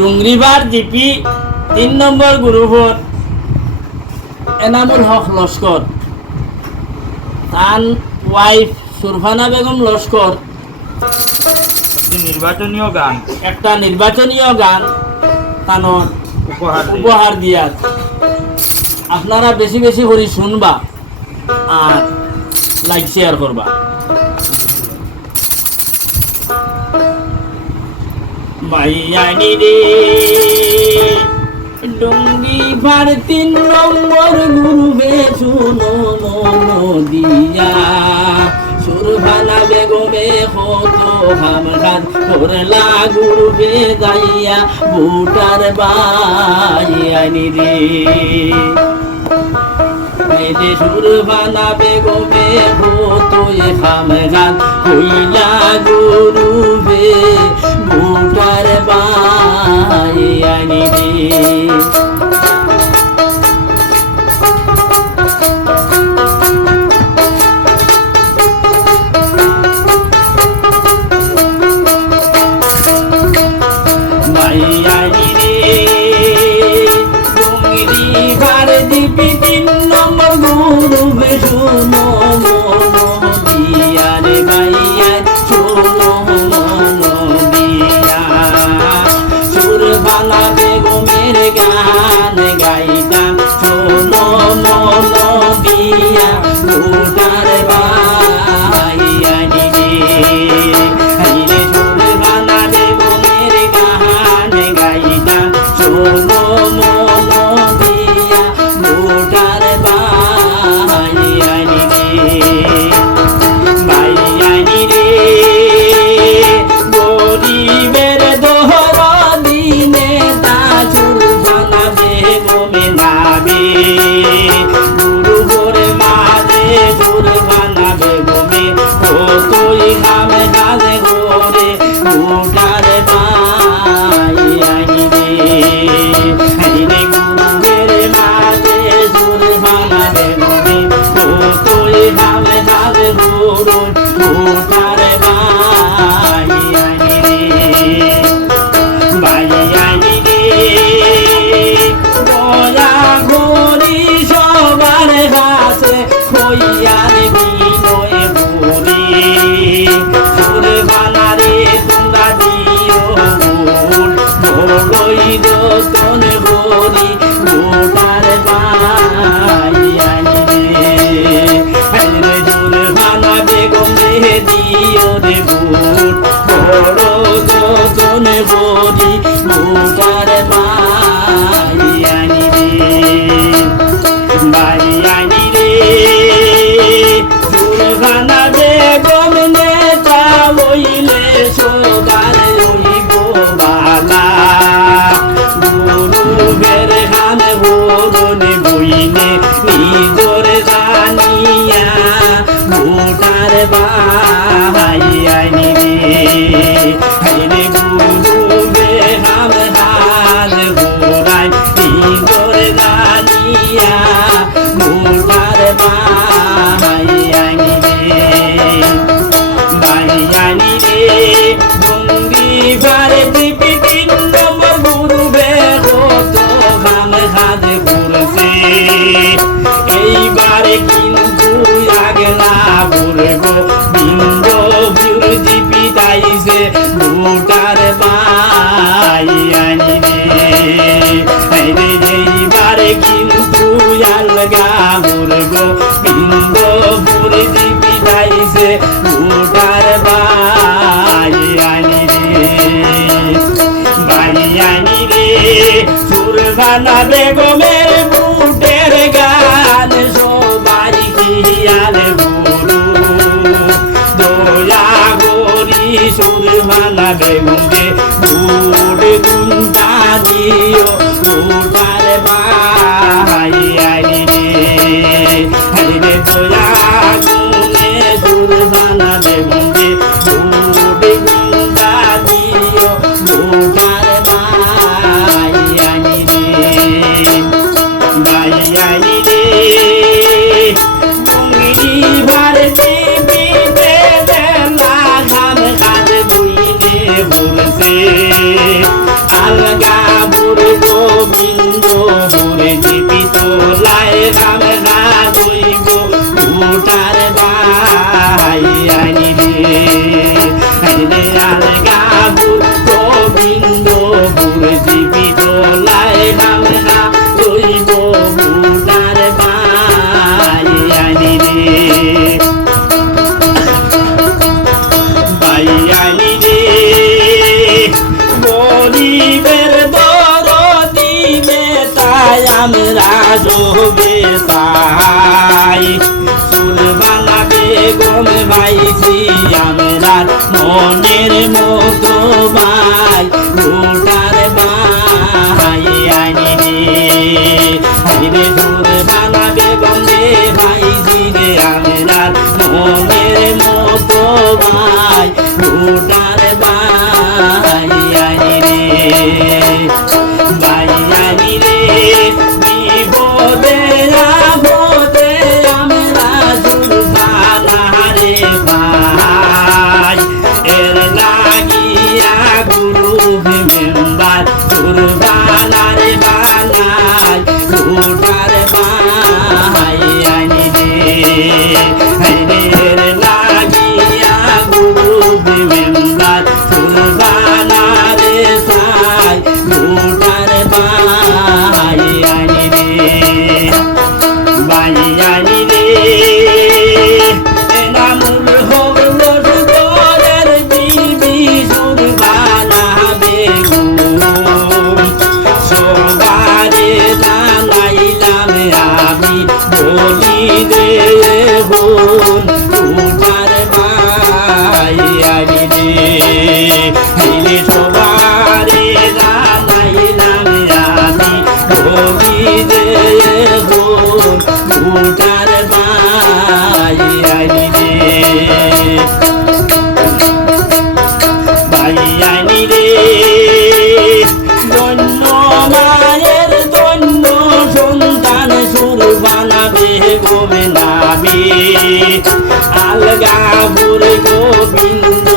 ডুংরিবার GP 3 নম্বর গ্রুপত এনামুল হক লস্কর তার wife সুরফানা Begum Laskar একটা নির্বাচনীয় গান তানোর উপহার দিয়া আপনারা বেশি বেশি করে শুনবা আর লাইক শেয়ার করবা। মাইয়ানি রে ডুঙ্গি ভার 3 নম্বর গ্রুপে শুনো নদিয়া সুরফানা বেগমে কত হামগান করলা গ্রুপে যাইয়া ভোটার বাইয়ানি রে মেদে সুরফানা বেগমে কত হামগান কইলা গ্রুপে ভোটার বাইয়ানি রে সুরফানা বেগমের বুটের গান সবাই খিয়ালে গুরু দয়া করি সুরফানা বেগমকে বুট গুন্ডা দিও বুটার বাইয়ানি রে দয়া গুনে সুরফানা বেগমকে বুট গুন্ডা দিও বুটার বলছে বাজবে তাই সুরবানা বেগম ভাইছি আমরা মনের মতো ভাই ভোটার ভাই আইনি রে সুরবানা বেগম রে ভাইছি রে আমরা মনের মতো ভাই ভোটার ভাই আইনি রে ভাই আইনি রে বিপদে আপদে আমরা সুরবানা রে ভাই এর লাগিয়া গুরু মেম্বার সুরবানা রে বানাই ভোটার ভাই আইনি রে এর লাগিয়া গুরু মেম্বার সুরবানা রে সাই ভোটার ভাই আইনি রে ভাই আইনি রে এনামুল হক রসগোলের বিবি সুরবানা বেগম সবারে জানাইলাম আমি বলি রে বোন ভোটার ভাই আইনি রে সবারে জানাইলাম আমি বলি রে বোন ভোটার ভাই আইনি রে ভাই আইনি রে ধন্য মায়ের ধন্য সন্তান সুরবানা বেগম নামে আলগা গোবিন্দ